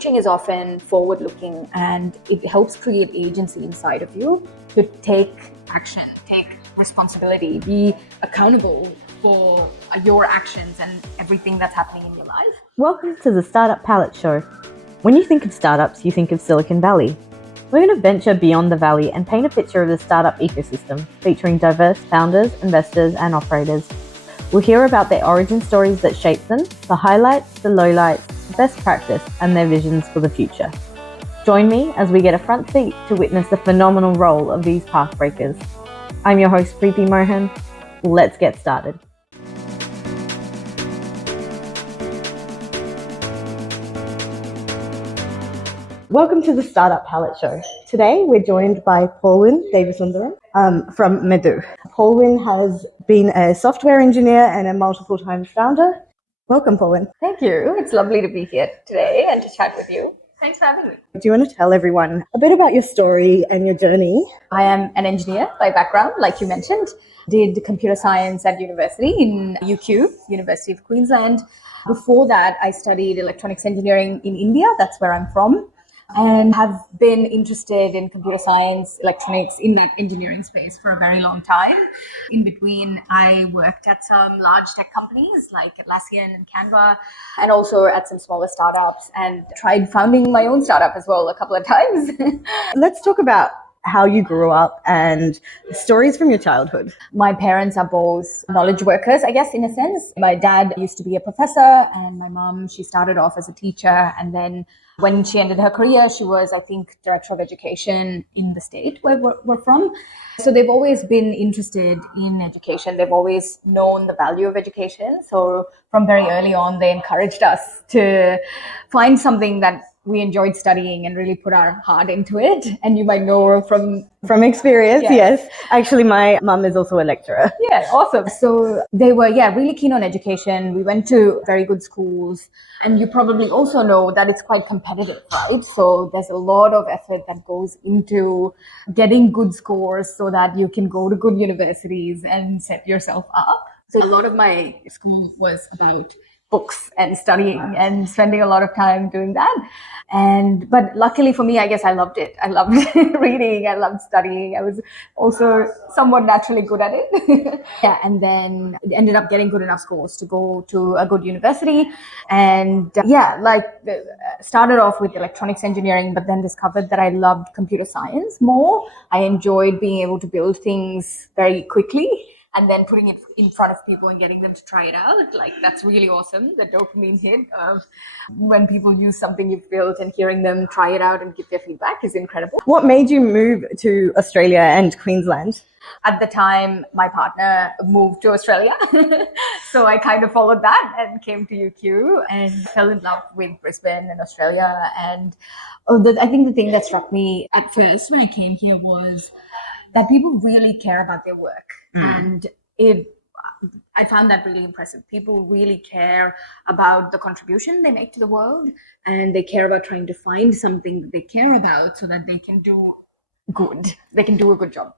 coaching is often forward-looking, and it helps create agency inside of you to take action, take responsibility, be accountable for your actions and everything that's happening in your life. Welcome to the Startup Palette Show. When you think of startups, you think of Silicon Valley. We're going to venture beyond the valley and paint a picture of the startup ecosystem, featuring diverse founders, investors, and operators. We'll hear about their origin stories that shaped them, the highlights, the lowlights, best practice, and their visions for the future. Join me as we get a front seat to witness the phenomenal role of these path breakers. I'm your host, Preeti Mohan. Let's get started. Welcome to the Startup Palette Show. Today we're joined by Paulwyn Devasundaram from Medoo. Paulwyn has been a software engineer and a multiple times founder. Welcome, Paulwyn. Thank you. It's lovely to be here today and to chat with you. Thanks for having me. Do you want to tell everyone a bit about your story and your journey? I am an engineer by background, like you mentioned. Did computer science at university in UQ, University of Queensland. Before that, I studied electronics engineering in India. That's where I'm from. And have been interested in computer science, electronics in that engineering space for a very long time. In between, I worked at some large tech companies like Atlassian and Canva, and also at some smaller startups, and tried founding my own startup as well a couple of times. Let's talk about how you grew up and stories from your childhood. My parents are both knowledge workers, I guess, in a sense. My dad used to be a professor, and my mom, she started off as a teacher, and then when she ended her career, she was, I think, director of education in the state where we're from. So they've always been interested in education. They've always known the value of education. So from very early on, they encouraged us to find something that we enjoyed studying and really put our heart into it. And you might know from experience, yes. Actually, my mum is also a lecturer. Yeah, awesome. So they were, really keen on education. We went to very good schools. And you probably also know that it's quite competitive, right? So there's a lot of effort that goes into getting good scores so that you can go to good universities and set yourself up. So a lot of my school was about books and studying and spending a lot of time doing that. But luckily for me, I guess I loved it. I loved reading. I loved studying. I was also somewhat naturally good at it. And then ended up getting good enough scores to go to a good university. And started off with electronics engineering, but then discovered that I loved computer science more. I enjoyed being able to build things very quickly, and then putting it in front of people and getting them to try it out. Like, that's really awesome. The dopamine hit of when people use something you've built and hearing them try it out and give their feedback is incredible. What made you move to Australia and Queensland? At the time, my partner moved to Australia. So I kind of followed that and came to UQ and fell in love with Brisbane and Australia. And I think the thing that struck me at first when I came here was that people really care about their work. And I found that really impressive. People really care about the contribution they make to the world, and they care about trying to find something that they care about so that they can do good. They can do a good job.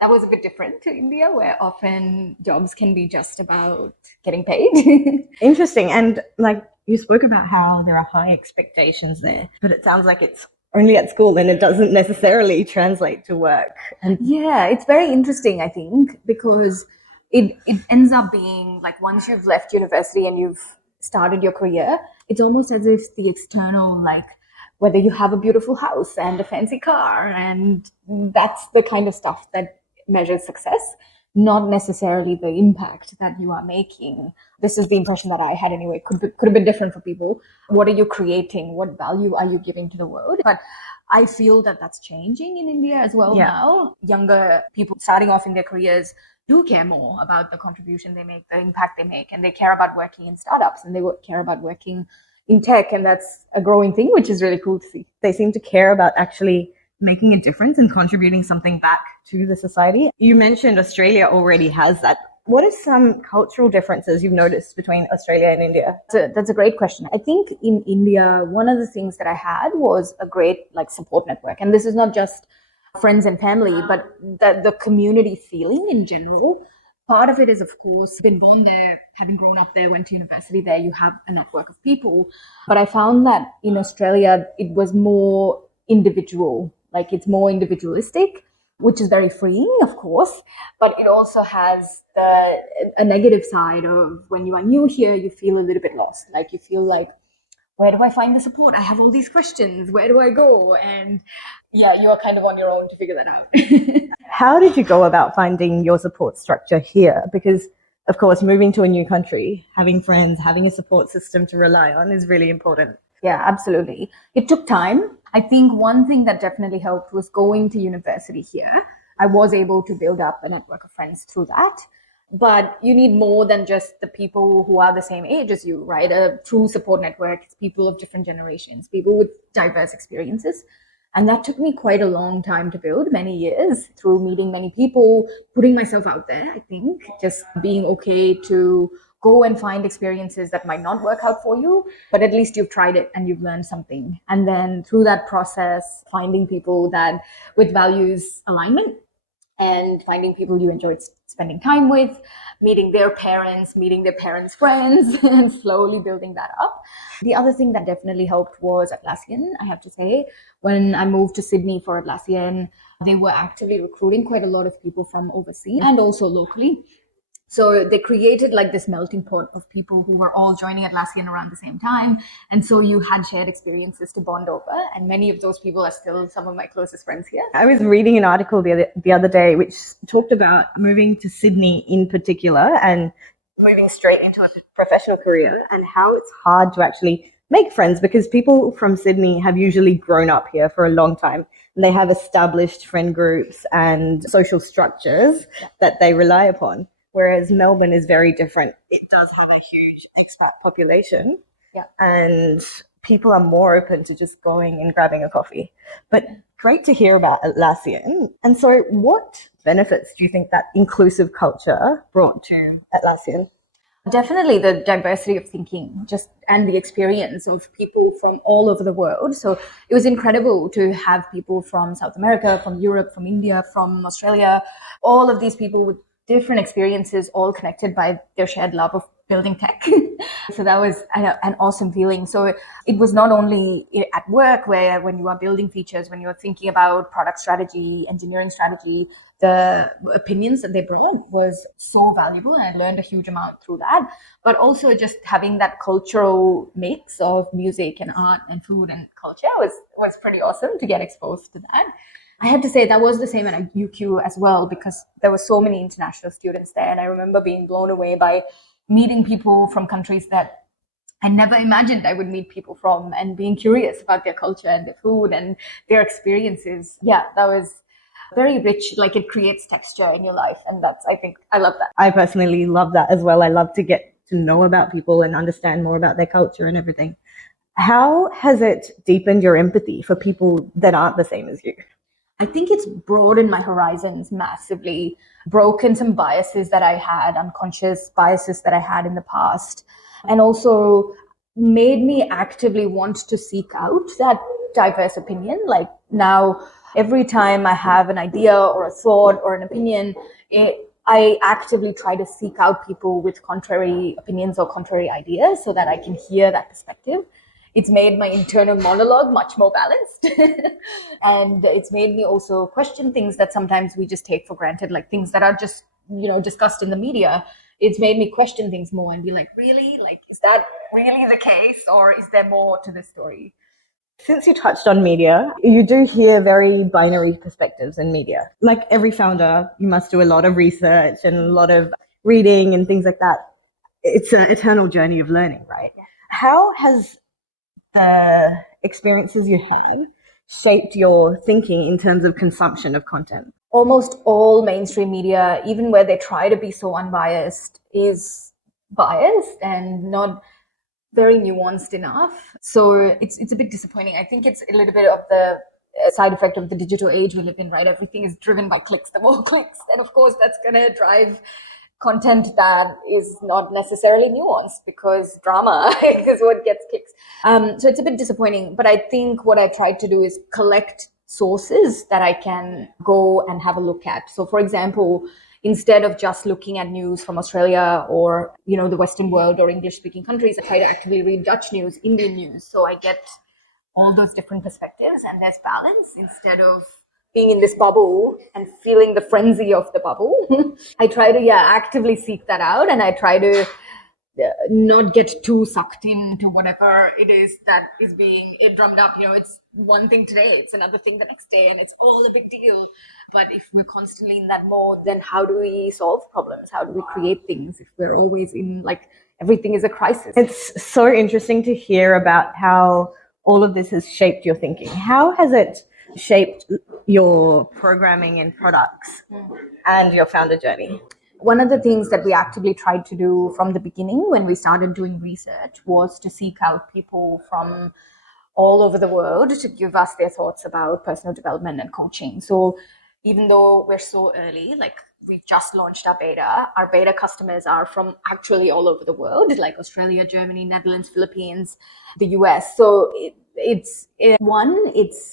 That was a bit different to India, where often jobs can be just about getting paid. Interesting. And like you spoke about how there are high expectations there, but it sounds like it's only at school and it doesn't necessarily translate to work. And it's very interesting, I think, because it ends up being like once you've left university and you've started your career, it's almost as if the external, like whether you have a beautiful house and a fancy car, and that's the kind of stuff that measures success, not necessarily the impact that you are making. This is the impression that I had anyway. Could have been different for people. What are you creating? What value are you giving to the world? But I feel that that's changing in India as well now. Younger people starting off in their careers do care more about the contribution they make, the impact they make, and they care about working in startups, and they care about working in tech, and that's a growing thing, which is really cool to see. They seem to care about actually making a difference and contributing something back to the society. You mentioned Australia already has that. What are some cultural differences you've noticed between Australia and India? That's a great question. I think in India, one of the things that I had was a great support network. And this is not just friends and family, but the community feeling in general Part of it is, of course, been born there, having grown up there, went to university there, you have a network of people. But I found that in Australia, it was more individual, like it's more individualistic, which is very freeing, of course. But it also has a negative side of when you are new here, you feel a little bit lost. Like you feel like, where do I find the support? I have all these questions. Where do I go? And yeah, you are kind of on your own to figure that out. How did you go about finding your support structure here? Because, of course, moving to a new country, having friends, having a support system to rely on is really important. Yeah, absolutely. It took time. I think one thing that definitely helped was going to university here. I was able to build up a network of friends through that. But you need more than just the people who are the same age as you, right? A true support network is people of different generations, people with diverse experiences. And that took me quite a long time to build, many years, through meeting many people, putting myself out there, I think, just being okay to go and find experiences that might not work out for you, but at least you've tried it and you've learned something. And then through that process, finding people that with values alignment and finding people you enjoyed spending time with, meeting their parents' friends, and slowly building that up. The other thing that definitely helped was Atlassian, I have to say. When I moved to Sydney for Atlassian, they were actively recruiting quite a lot of people from overseas and also locally. So they created like this melting pot of people who were all joining Atlassian around the same time. And so you had shared experiences to bond over. And many of those people are still some of my closest friends here. I was reading an article the other day which talked about moving to Sydney in particular and moving straight into a professional career and how it's hard to actually make friends because people from Sydney have usually grown up here for a long time. And they have established friend groups and social structures that they rely upon. Whereas Melbourne is very different. It does have a huge expat population. Yeah. And people are more open to just going and grabbing a coffee. But great to hear about Atlassian. And so what benefits do you think that inclusive culture brought to Atlassian? Definitely the diversity of thinking, just and the experience of people from all over the world. So it was incredible to have people from South America, from Europe, from India, from Australia, all of these people with different experiences, all connected by their shared love of building tech. So that was an awesome feeling. So it was not only at work where when you are building features, when you're thinking about product strategy, engineering strategy, the opinions that they brought was so valuable. And I learned a huge amount through that. But also just having that cultural mix of music and art and food and culture was pretty awesome to get exposed to that. I had to say that was the same at UQ as well, because there were so many international students there. And I remember being blown away by meeting people from countries that I never imagined I would meet people from and being curious about their culture and their food and their experiences. Yeah, that was very rich. Like it creates texture in your life. And I think I love that. I personally love that as well. I love to get to know about people and understand more about their culture and everything. How has it deepened your empathy for people that aren't the same as you? I think it's broadened my horizons massively, broken some biases that I had, unconscious biases that I had in the past, and also made me actively want to seek out that diverse opinion. Like now, every time I have an idea or a thought or an opinion, I actively try to seek out people with contrary opinions or contrary ideas so that I can hear that perspective. It's made my internal monologue much more balanced. And it's made me also question things that sometimes we just take for granted, like things that are just, discussed in the media. It's made me question things more and be like, really? Like, is that really the case? Or is there more to this story? Since you touched on media, you do hear very binary perspectives in media. Like every founder, you must do a lot of research and a lot of reading and things like that. It's an eternal journey of learning, right? Yeah. How has the experiences you had shaped your thinking in terms of consumption of content? Almost all mainstream media, even where they try to be so unbiased, is biased and not very nuanced enough. So it's a bit disappointing. I think it's a little bit of the side effect of the digital age we live in, right? Everything is driven by clicks. The more clicks, and of course that's going to drive content that is not necessarily nuanced because drama is what gets clicks. So it's a bit disappointing. But I think what I tried to do is collect sources that I can go and have a look at. So for example, instead of just looking at news from Australia or, the Western world or English speaking countries, I try to actively read Dutch news, Indian news. So I get all those different perspectives and there's balance instead of being in this bubble and feeling the frenzy of the bubble. I try to, actively seek that out, and I try to not get too sucked into whatever it is that is being drummed up. It's one thing today, it's another thing the next day, and it's all a big deal. But if we're constantly in that mode, then how do we solve problems? How do we create things if we're always in everything is a crisis? It's so interesting to hear about how all of this has shaped your thinking. How has it shaped your programming and products and your founder journey? One of the things that we actively tried to do from the beginning when we started doing research was to seek out people from all over the world to give us their thoughts about personal development and coaching. So even though we're so early, we've just launched our beta customers are from actually all over the world, like Australia, Germany, Netherlands, Philippines, the US. So it's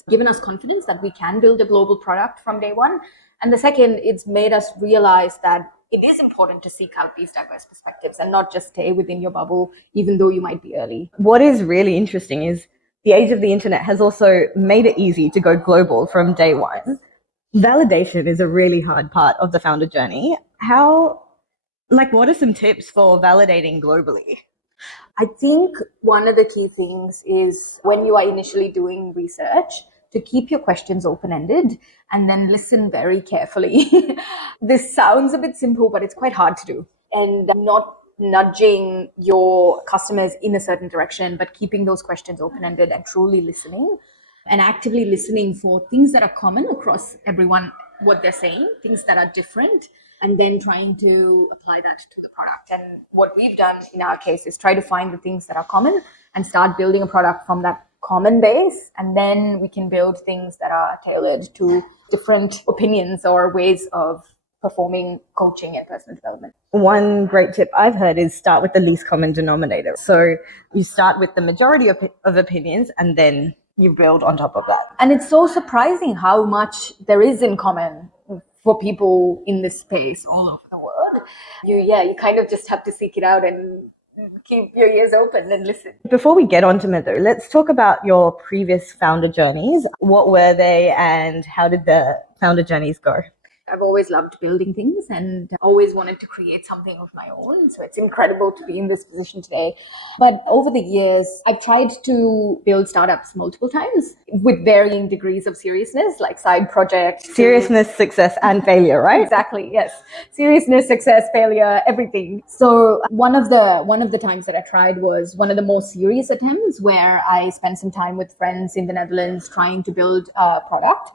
given us confidence that we can build a global product from day one. And the second, it's made us realize that it is important to seek out these diverse perspectives and not just stay within your bubble, even though you might be early. What is really interesting is the age of the internet has also made it easy to go global from day one. Validation is a really hard part of the founder journey. What are some tips for validating globally? I think one of the key things is when you are initially doing research, to keep your questions open-ended and then listen very carefully. This sounds a bit simple, but it's quite hard to do. And not nudging your customers in a certain direction, but keeping those questions open-ended and truly listening and actively listening for things that are common across everyone, what they're saying, things that are different, and then trying to apply that to the product. And what we've done in our case is try to find the things that are common and start building a product from that common base, and then we can build things that are tailored to different opinions or ways of performing coaching and personal development. One great tip I've heard is start with the least common denominator. So you start with the majority of opinions and then you build on top of that. And it's so surprising how much there is in common for people in this space all over the world. You kind of just have to seek it out and keep your ears open and listen. Before we get on to Medoo, let's talk about your previous founder journeys. What were they and how did the founder journeys go? I've always loved building things and always wanted to create something of my own. So it's incredible to be in this position today. But over the years, I've tried to build startups multiple times with varying degrees of seriousness, like side projects. Seriousness, success, and failure, right? Exactly, yes. Seriousness, success, failure, everything. So one of the times that I tried was one of the more serious attempts where I spent some time with friends in the Netherlands trying to build a product.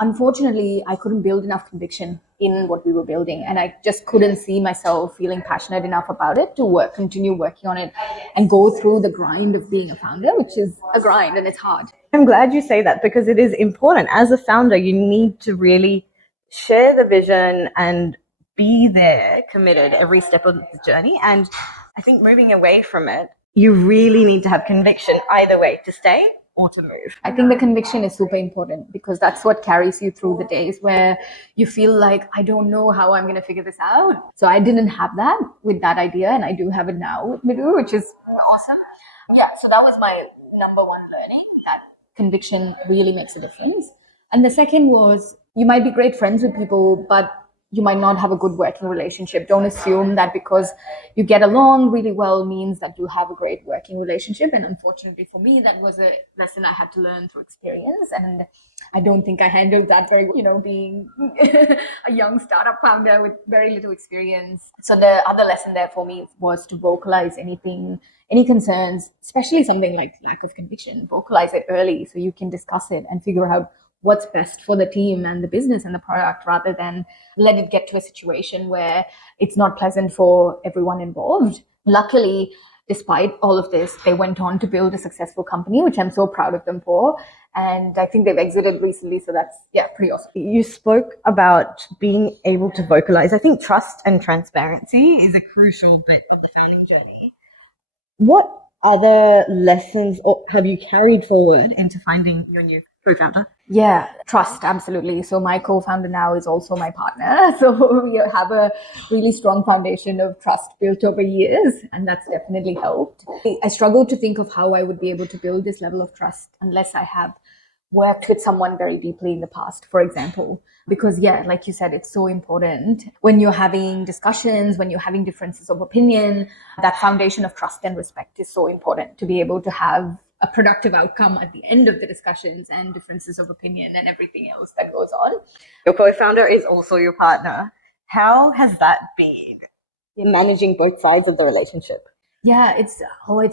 Unfortunately, I couldn't build enough conviction in what we were building, and I just couldn't see myself feeling passionate enough about it to continue working on it and go through the grind of being a founder, which is a grind and it's hard. I'm glad you say that because it is important. As a founder, you need to really share the vision and be there, committed every step of the journey. And I think moving away from it, you really need to have conviction either way, to stay or to move. I think the conviction is super important because that's what carries you through the days where you feel like, I don't know how I'm going to figure this out. So I didn't have that with that idea, and I do have it now with Medoo, which is awesome. Yeah, so that was my number one learning, that conviction really makes a difference. And the second was, you might be great friends with people, but you might not have a good working relationship. Don't assume that because you get along really well means that you have a great working relationship. And unfortunately for me, that was a lesson I had to learn through experience. And I don't think I handled that very well, being a young startup founder with very little experience. So the other lesson there for me was to vocalize anything, any concerns, especially something like lack of conviction. Vocalize it early so you can discuss it and figure out what's best for the team and the business and the product, rather than let it get to a situation where it's not pleasant for everyone involved. Luckily, despite all of this, they went on to build a successful company, which I'm so proud of them for. And I think they've exited recently. So that's, pretty awesome. You spoke about being able to vocalize. I think trust and transparency is a crucial bit of the founding journey. What other lessons have you carried forward into finding your new co-founder? Yeah, trust, absolutely. So my co-founder now is also my partner. So we have a really strong foundation of trust built over years, and that's definitely helped. I struggle to think of how I would be able to build this level of trust unless I have worked with someone very deeply in the past, for example. Because, yeah, like you said, it's so important when you're having discussions, when you're having differences of opinion, that foundation of trust and respect is so important to be able to have a productive outcome at the end of the discussions and differences of opinion and everything else that goes on. Your co-founder is also your partner. How has that been in managing both sides of the relationship? Yeah, it's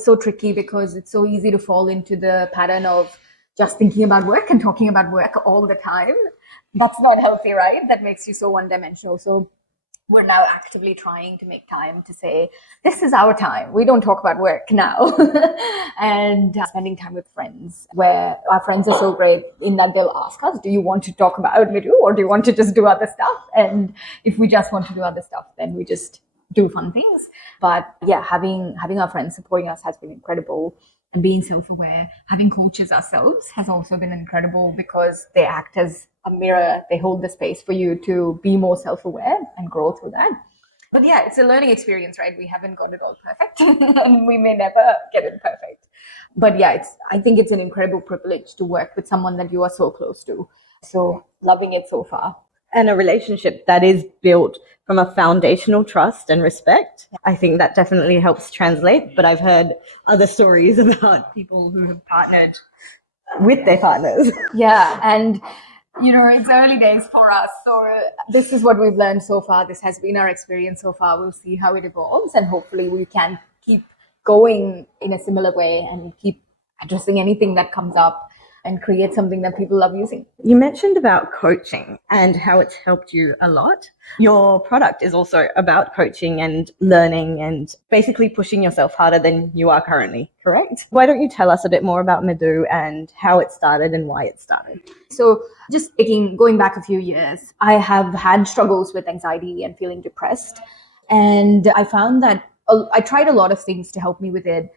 so tricky because it's so easy to fall into the pattern of just thinking about work and talking about work all the time. That's not healthy, right? That makes you so one-dimensional. So we're now actively trying to make time to say, this is our time. We don't talk about work now. And spending time with friends, where our friends are so great in that they'll ask us, do you want to talk about Medoo or do you want to just do other stuff? And if we just want to do other stuff, then we just do fun things. But yeah, having our friends supporting us has been incredible. And being self-aware, having coaches ourselves has also been incredible because they act as a mirror. They hold the space for you to be more self-aware and grow through that. But yeah, it's a learning experience, right? We haven't got it all perfect and we may never get it perfect. But yeah, I think it's an incredible privilege to work with someone that you are so close to. So loving it so far. And a relationship that is built from a foundational trust and respect. I think that definitely helps translate. But I've heard other stories about people who have partnered with their partners. Yeah, and it's early days for us. So this is what we've learned so far. This has been our experience so far. We'll see how it evolves, and hopefully we can keep going in a similar way and keep addressing anything that comes up and create something that people love using. You mentioned about coaching and how it's helped you a lot. Your product is also about coaching and learning and basically pushing yourself harder than you are currently, correct? Why don't you tell us a bit more about Medoo and how it started and why it started? So just going back a few years, I have had struggles with anxiety and feeling depressed. And I found that I tried a lot of things to help me with it.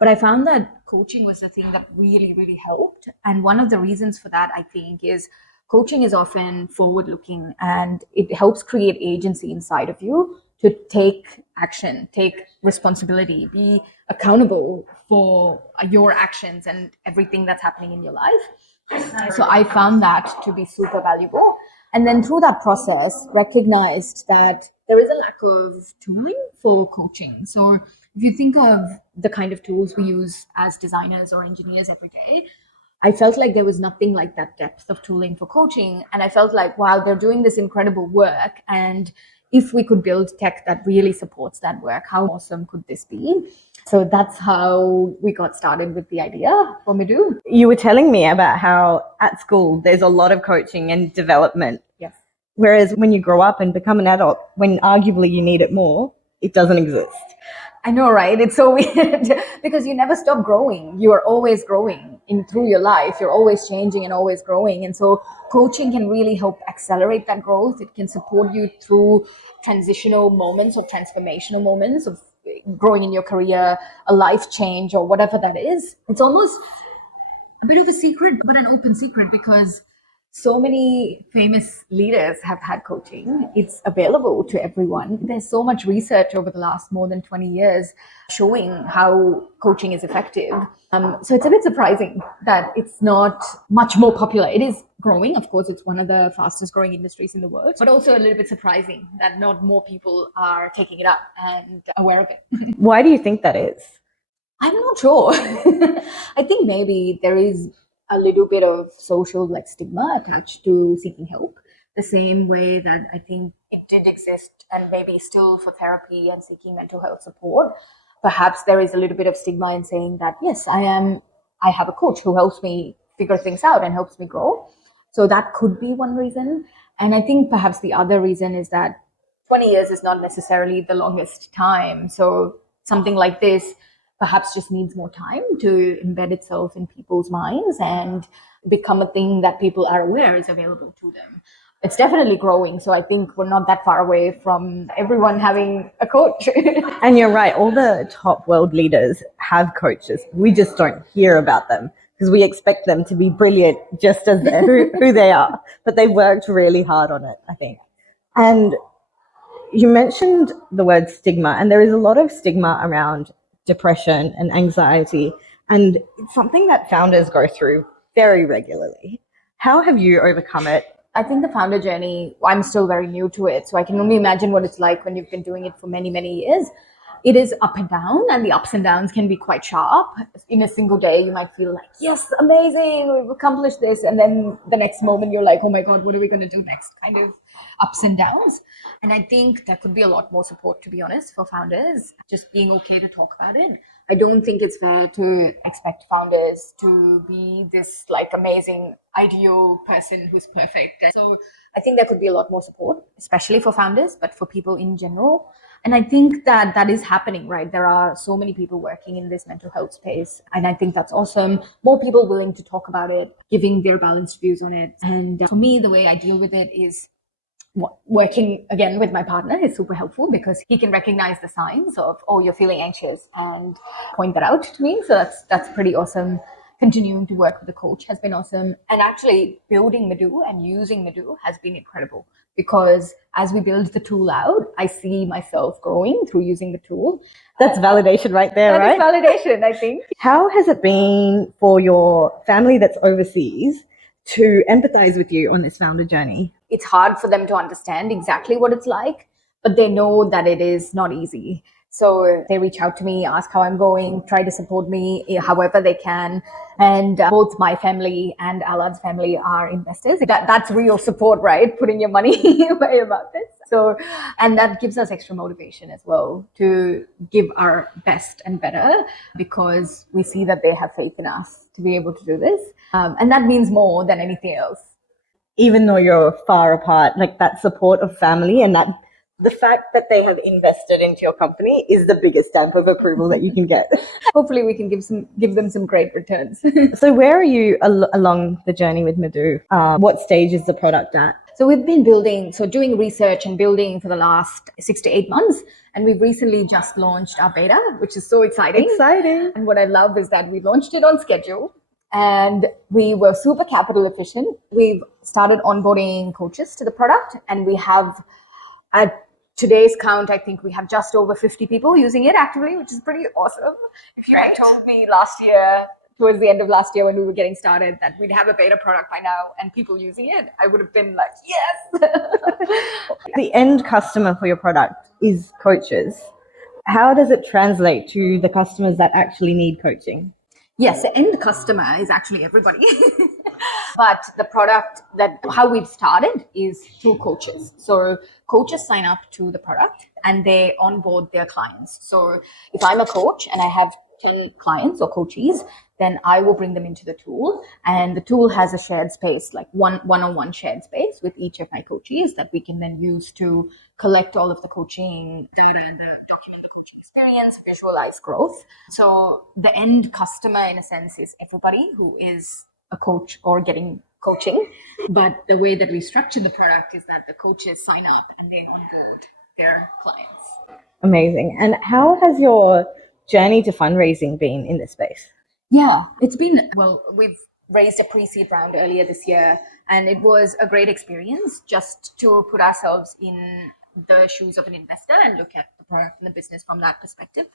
But I found that coaching was the thing that really, really helped. And one of the reasons for that, I think, is coaching is often forward looking and it helps create agency inside of you to take action, take responsibility, be accountable for your actions and everything that's happening in your life. So I found that to be super valuable. And then through that process, recognized that there is a lack of tooling for coaching. So if you think of the kind of tools we use as designers or engineers every day, I felt like there was nothing like that depth of tooling for coaching. And I felt like, wow, they're doing this incredible work. And if we could build tech that really supports that work, how awesome could this be? So that's how we got started with the idea for Medoo. You were telling me about how at school there's a lot of coaching and development. Yes. Whereas when you grow up and become an adult, when arguably you need it more, it doesn't exist. I know, right? It's so weird because you never stop growing. You are always growing through your life. You're always changing and always growing. And so coaching can really help accelerate that growth. It can support you through transitional moments or transformational moments of growing in your career, a life change or whatever that is. It's almost a bit of a secret, but an open secret because so many famous leaders have had coaching. It's available to everyone. There's so much research over the last more than 20 years showing how coaching is effective. So it's a bit surprising that it's not much more popular. It is growing. Of course, it's one of the fastest growing industries in the world, but also a little bit surprising that not more people are taking it up and aware of it. Why do you think that is? I'm not sure. I think maybe there is a little bit of social stigma attached to seeking help, the same way that I think it did exist and maybe still for therapy and seeking mental health support. Perhaps there is a little bit of stigma in saying that, yes, I have a coach who helps me figure things out and helps me grow. So that could be one reason. And I think perhaps the other reason is that 20 years is not necessarily the longest time. So something like this perhaps just needs more time to embed itself in people's minds and become a thing that people are aware is available to them. It's definitely growing. So I think we're not that far away from everyone having a coach. And you're right, all the top world leaders have coaches. We just don't hear about them. because we expect them to be brilliant just as who they are, but they worked really hard on it, I think. And you mentioned the word stigma, and there is a lot of stigma around depression and anxiety, and it's something that founders go through very regularly. How have you overcome it? I think the founder journey, I'm still very new to it, so I can only imagine what it's like when you've been doing it for many, many years. It is up and down, and the ups and downs can be quite sharp. In a single day, you might feel like, yes, amazing, we've accomplished this. And then the next moment, you're like, oh my God, what are we going to do next? Kind of ups and downs. And I think there could be a lot more support, to be honest, for founders, just being okay to talk about it. I don't think it's fair to expect founders to be this like amazing, ideal person who's perfect. So I think there could be a lot more support, especially for founders, but for people in general. And I think that that is happening, right? There are so many people working in this mental health space. And I think that's awesome. More people willing to talk about it, giving their balanced views on it. And for me, the way I deal with it is working again with my partner is super helpful because he can recognize the signs of, oh, you're feeling anxious, and point that out to me. So that's pretty awesome. Continuing to work with the coach has been awesome. And actually building Medoo and using Medoo has been incredible because as we build the tool out, I see myself growing through using the tool. That's validation right there, right? That is validation, I think. How has it been for your family that's overseas to empathize with you on this founder journey? It's hard for them to understand exactly what it's like, but they know that it is not easy. So they reach out to me, ask how I'm going, try to support me however they can. And both my family and Alad's family are investors. That's real support, right? Putting your money where your mouth is. So, and that gives us extra motivation as well to give our best and better because we see that they have faith in us to be able to do this. And that means more than anything else. Even though you're far apart, like that support of family and that the fact that they have invested into your company is the biggest stamp of approval that you can get. Hopefully we can give them some great returns. So where are you along the journey with Medoo? What stage is the product at? So we've been doing research and building for the last 6 to 8 months. And we've recently just launched our beta, which is so exciting. And what I love is that we launched it on schedule. And we were super capital efficient. We've started onboarding coaches to the product, and we have, at today's count, I think we have just over 50 people using it actively, which is pretty awesome. If you had told me last year, towards the end of last year when we were getting started, that we'd have a beta product by now and people using it, I would have been like, yes. The end customer for your product is coaches. How does it translate to the customers that actually need coaching? Yes, the end customer is actually everybody. But the product, how we've started is through coaches. So coaches sign up to the product and they onboard their clients. So if I'm a coach and I have 10 clients or coaches, then I will bring them into the tool. And the tool has a shared space, like one-on-one shared space with each of my coaches that we can then use to collect all of the coaching data and document the coaching experience, visualize growth. So the end customer, in a sense, is everybody who is a coach or getting coaching. But the way that we structure the product is that the coaches sign up and then onboard their clients. Amazing. And how has your journey to fundraising been in this space? Yeah, it's been, well, we've raised a pre-seed round earlier this year, and it was a great experience just to put ourselves in the shoes of an investor and look at the product and the business from that perspective.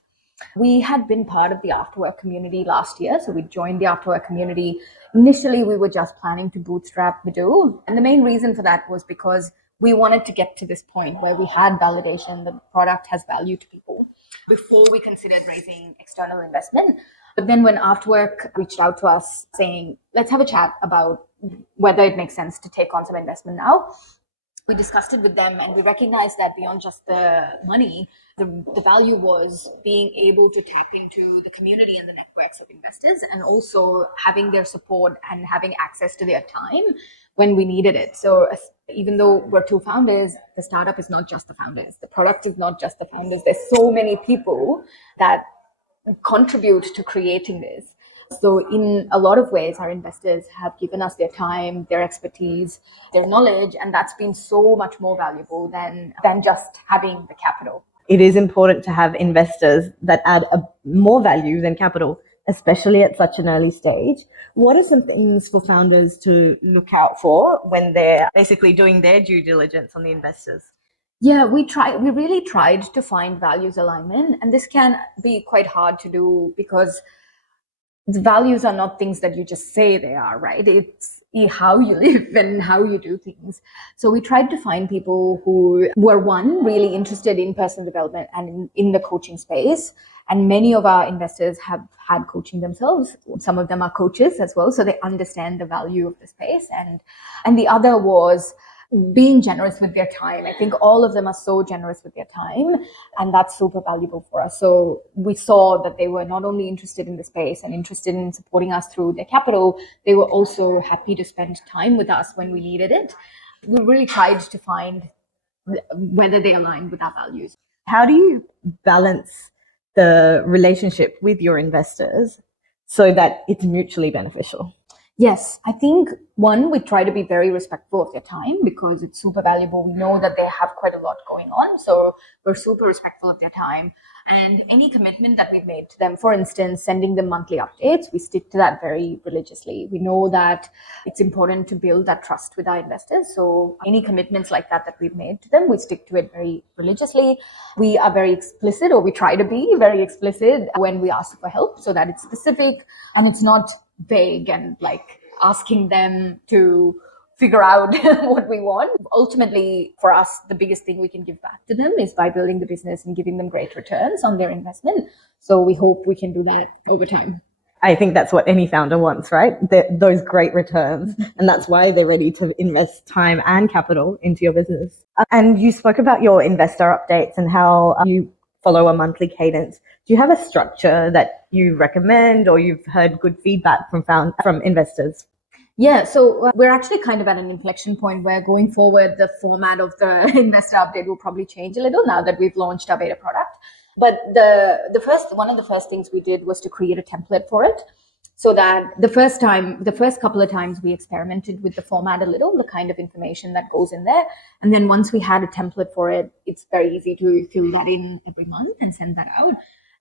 We had been part of the Afterwork community last year, so we joined the Afterwork community. Initially, we were just planning to bootstrap Medoo, and the main reason for that was because we wanted to get to this point where we had validation that the product has value to people before we considered raising external investment. But then when Afterwork reached out to us saying, let's have a chat about whether it makes sense to take on some investment now, we discussed it with them and we recognized that beyond just the money, the value was being able to tap into the community and the networks of investors and also having their support and having access to their time when we needed it. So even though we're two founders, the startup is not just the founders. The product is not just the founders. There's so many people that contribute to creating this. So in a lot of ways, our investors have given us their time, their expertise, their knowledge, and that's been so much more valuable than just having the capital. It is important to have investors that add more value than capital. especially at such an early stage. What are some things for founders to look out for when they're basically doing their due diligence on the investors? Yeah, we really tried to find values alignment, and this can be quite hard to do because the values are not things that you just say they are, right? It's how you live and how you do things. So we tried to find people who were, one, really interested in personal development and in the coaching space. And many of our investors have had coaching themselves. Some of them are coaches as well, so they understand the value of the space. And the other was being generous with their time. I think all of them are so generous with their time, and that's super valuable for us. So we saw that they were not only interested in the space and interested in supporting us through their capital, they were also happy to spend time with us when we needed it. We really tried to find whether they aligned with our values. How do you balance the relationship with your investors so that it's mutually beneficial? Yes, I think one, we try to be very respectful of their time because it's super valuable. We know that they have quite a lot going on. So we're super respectful of their time. And any commitment that we've made to them, for instance, sending them monthly updates, we stick to that very religiously. We know that it's important to build that trust with our investors. So any commitments like that we've made to them, we stick to it very religiously. We are very explicit, or we try to be very explicit when we ask for help so that it's specific and it's not vague and like asking them to figure out what we want. Ultimately, for us, the biggest thing we can give back to them is by building the business and giving them great returns on their investment. So we hope we can do that over time. I think that's what any founder wants, right? Those great returns. And that's why they're ready to invest time and capital into your business. And you spoke about your investor updates and how you follow a monthly cadence. Do you have a structure that you recommend, or you've heard good feedback from investors? Yeah, so we're actually kind of at an inflection point where going forward, the format of the investor update will probably change a little now that we've launched our beta product. But one of the first things we did was to create a template for it. So that the first couple of times we experimented with the format a little, the kind of information that goes in there. And then once we had a template for it, it's very easy to fill that in every month and send that out.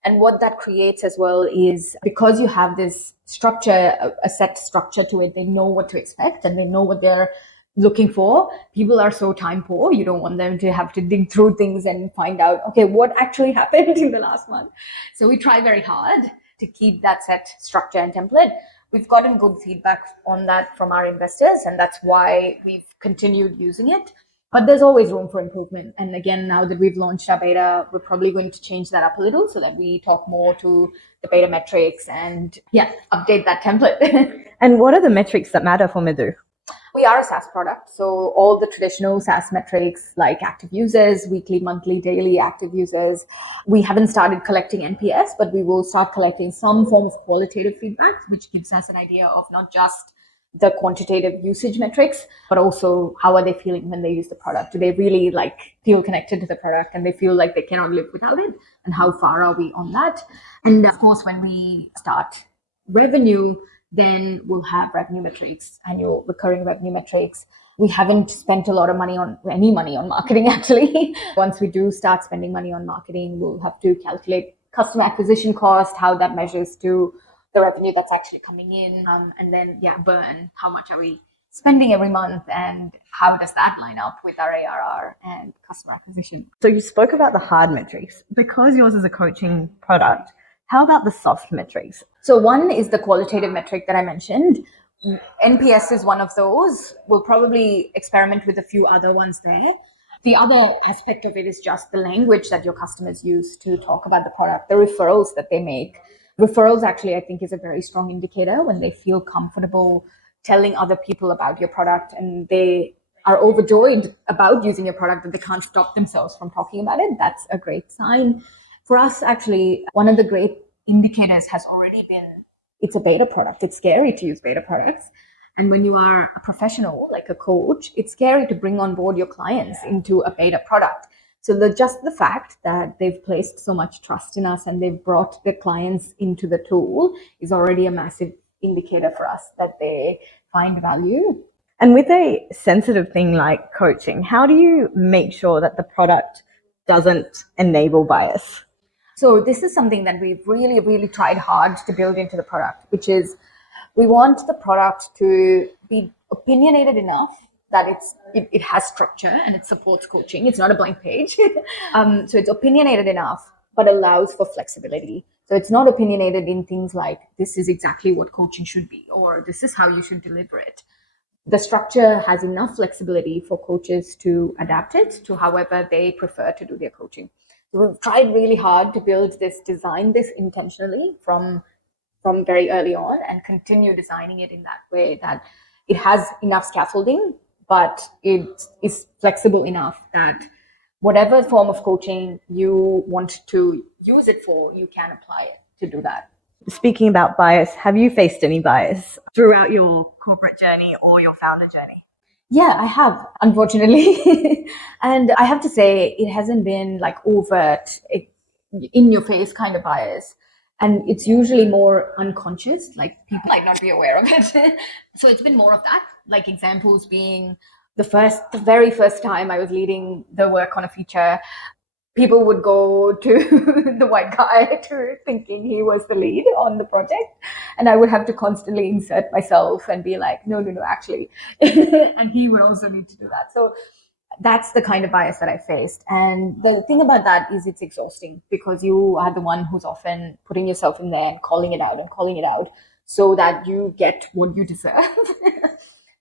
And what that creates as well is, because you have this structure, a set structure to it, they know what to expect and they know what they're looking for. People are so time poor. You don't want them to have to dig through things and find out, okay, what actually happened in the last month. So we try very hard to keep that set structure and template. We've gotten good feedback on that from our investors, and that's why we've continued using it. But there's always room for improvement. And again, now that we've launched our beta, we're probably going to change that up a little so that we talk more to the beta metrics and update that template. And what are the metrics that matter for Medoo? We are a SaaS product, so all the traditional SaaS metrics like active users, weekly, monthly, daily active users. We haven't started collecting NPS, but we will start collecting some form of qualitative feedback, which gives us an idea of not just the quantitative usage metrics, but also how are they feeling when they use the product? Do they really feel connected to the product and they feel like they cannot live without it? And how far are we on that? And of course, when we start revenue, then we'll have revenue metrics, annual recurring revenue metrics. We haven't spent a lot of any money on marketing, actually. Once we do start spending money on marketing, we'll have to calculate customer acquisition cost, how that measures to the revenue that's actually coming in, and then burn. How much are we spending every month, and how does that line up with our ARR and customer acquisition? So you spoke about the hard metrics. Because yours is a coaching product, how about the soft metrics? So one is the qualitative metric that I mentioned. NPS is one of those. We'll probably experiment with a few other ones there. The other aspect of it is just the language that your customers use to talk about the product, the referrals that they make. Referrals actually, I think, is a very strong indicator when they feel comfortable telling other people about your product and they are overjoyed about using your product that they can't stop themselves from talking about it. That's a great sign. For us, actually, one of the great indicators has already been it's a beta product. It's scary to use beta products. And when you are a professional, like a coach, it's scary to bring on board your clients into a beta product. So just the fact that they've placed so much trust in us and they've brought their clients into the tool is already a massive indicator for us that they find value. And with a sensitive thing like coaching, how do you make sure that the product doesn't enable bias? So this is something that we've really, really tried hard to build into the product, which is we want the product to be opinionated enough that it has structure and it supports coaching. It's not a blank page. So it's opinionated enough, but allows for flexibility. So it's not opinionated in things like this is exactly what coaching should be, or this is how you should deliver it. The structure has enough flexibility for coaches to adapt it to however they prefer to do their coaching. So we've tried really hard to build this, design this intentionally from very early on, and continue designing it in that way that it has enough scaffolding, but it is flexible enough that whatever form of coaching you want to use it for, you can apply it to do that. Speaking about bias, have you faced any bias throughout your corporate journey or your founder journey? Yeah, I have, unfortunately. And I have to say, it hasn't been like overt, in your face kind of bias. And it's usually more unconscious, like people might not be aware of it. So it's been more of that, like examples being the very first time I was leading the work on a feature, people would go to the white guy to thinking he was the lead on the project, and I would have to constantly insert myself and be like, no, actually. And he would also need to do that. So that's the kind of bias that I faced. And the thing about that is it's exhausting, because you are the one who's often putting yourself in there and calling it out so that you get what you deserve.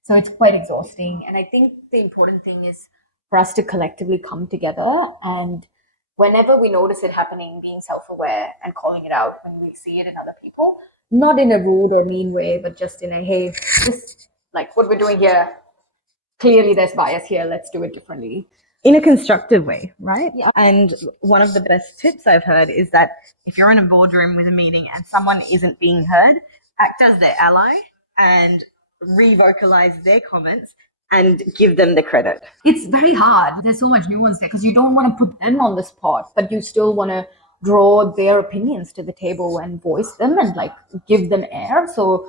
So it's quite exhausting. And I think the important thing is for us to collectively come together, and whenever we notice it happening, being self-aware and calling it out when we see it in other people, not in a rude or mean way, but just in a, hey, this, like what we're doing here, clearly there's bias here, let's do it differently. In a constructive way, right? Yeah. And one of the best tips I've heard is that if you're in a boardroom with a meeting and someone isn't being heard, act as their ally and re-vocalize their comments and give them the credit. It's very hard. There's so much nuance there because you don't want to put them on the spot, but you still want to draw their opinions to the table and voice them and like give them air. So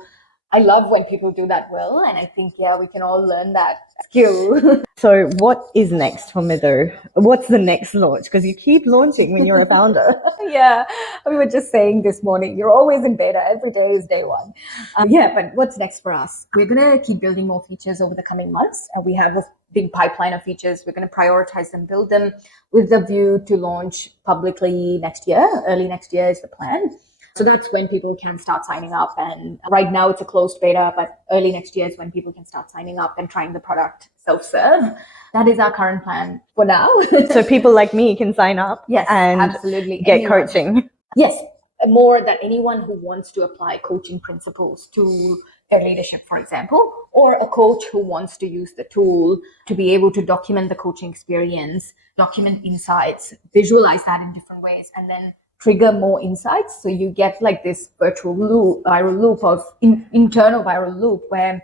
I love when people do that well. And I think, yeah, we can all learn that skill. So what is next for Medoo? What's the next launch? Because you keep launching when you're a founder. Yeah, we were just saying this morning, you're always in beta. Every day is day one. Yeah, but what's next for us? We're going to keep building more features over the coming months. And we have a big pipeline of features. We're going to prioritize them, build them with the view to launch publicly next year. Early next year is the plan. So that's when people can start signing up. And right now it's a closed beta, but early next year is when people can start signing up and trying the product self-serve. That is our current plan for now. So people like me can sign up, yes, and absolutely. Get coaching. Yes, more than anyone who wants to apply coaching principles to their leadership, for example, or a coach who wants to use the tool to be able to document the coaching experience, document insights, visualize that in different ways, and then trigger more insights. So you get like this virtual loop, viral loop of internal viral loop where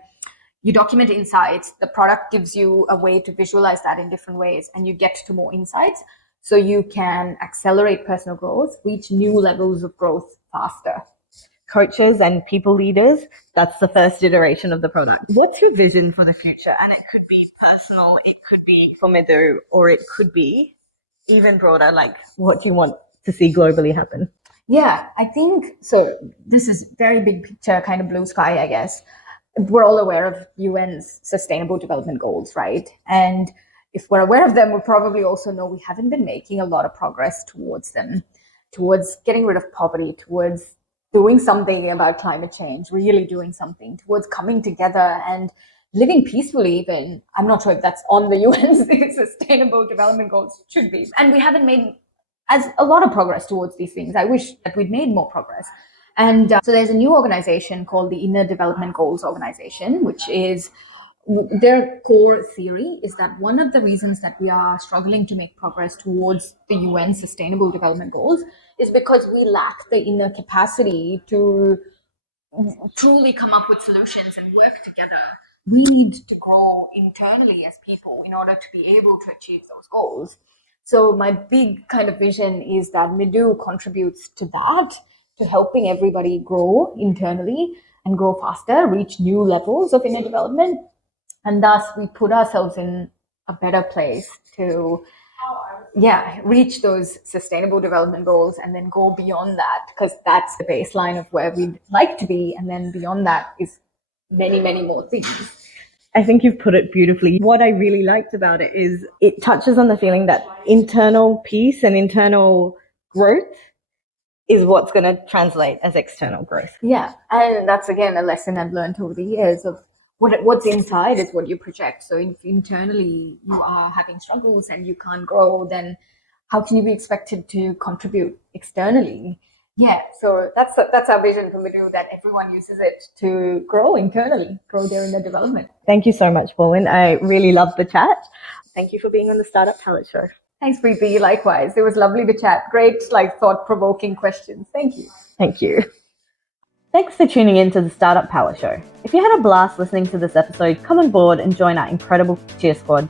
you document insights, the product gives you a way to visualize that in different ways, and you get to more insights. So you can accelerate personal growth, reach new levels of growth faster. Coaches and people leaders, that's the first iteration of the product. What's your vision for the future? And it could be personal, it could be for Medoo, or it could be even broader, like what do you want to see globally happen? Yeah, I think so. This is very big picture, kind of blue sky, I guess. We're all aware of UN's Sustainable Development Goals, right? And if we're aware of them, we probably also know we haven't been making a lot of progress towards them, towards getting rid of poverty, towards doing something about climate change, really doing something, towards coming together and living peacefully even. I'm not sure if that's on the UN's Sustainable Development Goals, it should be. And we haven't made as a lot of progress towards these things. I wish that we'd made more progress. And so there's a new organization called the Inner Development Goals Organization, which is their core theory is that one of the reasons that we are struggling to make progress towards the UN Sustainable Development Goals is because we lack the inner capacity to truly come up with solutions and work together. We need to grow internally as people in order to be able to achieve those goals. So my big kind of vision is that Medoo contributes to that, to helping everybody grow internally and grow faster, reach new levels of inner development. And thus we put ourselves in a better place to reach those sustainable development goals and then go beyond that, because that's the baseline of where we'd like to be. And then beyond that is many, many more things. I think you've put it beautifully. What I really liked about it is it touches on the feeling that internal peace and internal growth is what's going to translate as external growth. Yeah, and that's again a lesson I've learned over the years of what's inside is what you project. So if internally you are having struggles and you can't grow, then how can you be expected to contribute externally? Yeah, so that's our vision for Medoo, that everyone uses it to grow internally, grow their inner development. Thank you so much, Paulwyn. I really loved the chat. Thank you for being on the Startup Palette Show. Thanks, Preeti. Likewise, it was lovely to chat. Great, thought-provoking questions. Thank you. Thank you. Thanks for tuning in to the Startup Power Show. If you had a blast listening to this episode, come on board and join our incredible cheer squad.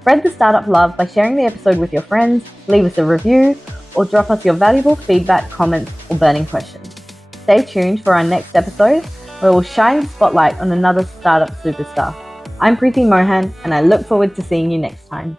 Spread the startup love by sharing the episode with your friends, leave us a review, or drop us your valuable feedback, comments, or burning questions. Stay tuned for our next episode, where we'll shine the spotlight on another startup superstar. I'm Preeti Mohan, and I look forward to seeing you next time.